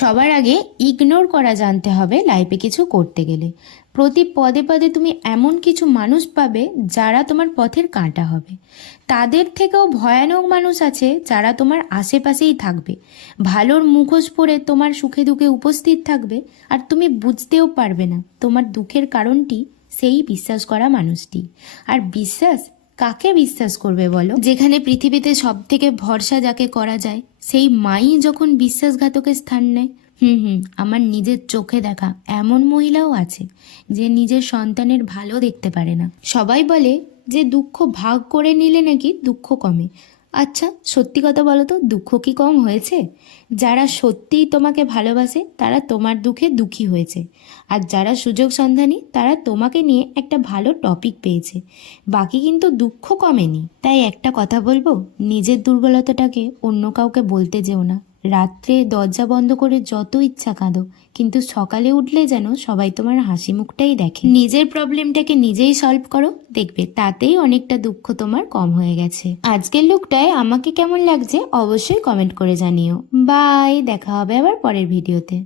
সবার আগে ইগনোর করা জানতে হবে লাইফে কিছু করতে গেলে। প্রতি পদে পদে তুমি এমন কিছু মানুষ পাবে যারা তোমার পথের কাঁটা হবে। তাদের থেকেও ভয়ানক মানুষ আছে যারা তোমার আশেপাশেই থাকবে, ভালোর মুখোশ পরে তোমার সুখে দুঃখে উপস্থিত থাকবে, আর তুমি বুঝতেও পারবে না তোমার দুঃখের কারণটি সেই বিশ্বাস করা মানুষটি। আর বিশ্বাস কাকে বিশ্বাস করবে বলো? যেখানে পৃথিবীতে সব থেকে ভরসা যাকে করা যায় সেই মাই যখন বিশ্বাসঘাতকের স্থান নেয়। আমার নিজের চোখে দেখা এমন মহিলাও আছে যে নিজের সন্তানের ভালো দেখতে পারে না। সবাই বলে যে দুঃখ ভাগ করে নিলে নাকি দুঃখ কমে। আচ্ছা, সত্যি কথা বলো তো, দুঃখ কি কম হয়েছে? যারা সত্যিই তোমাকে ভালোবাসে তারা তোমার দুঃখে দুঃখী হয়েছে, আর যারা সুযোগ সন্ধানী তারা তোমাকে নিয়ে একটা ভালো টপিক পেয়েছে। বাকি কিন্তু দুঃখ কমেনি। তাই একটা কথা বলবো, নিজের দুর্বলতাটাকে অন্য কাউকে বলতে যেও না। রাত্রে দরজা বন্ধ করে যত ইচ্ছা কাঁদো, কিন্তু সকালে উঠলে যেন সবাই তোমার হাসি মুখটাই দেখে। নিজের প্রবলেমটাকে নিজেই সলভ করো, দেখবে তাতেই অনেকটা দুঃখ তোমার কম হয়ে গেছে। আজকের লুকটায় আমাকে কেমন লাগছে অবশ্যই কমেন্ট করে জানিও। বাই, দেখা হবে আবার পরের ভিডিওতে।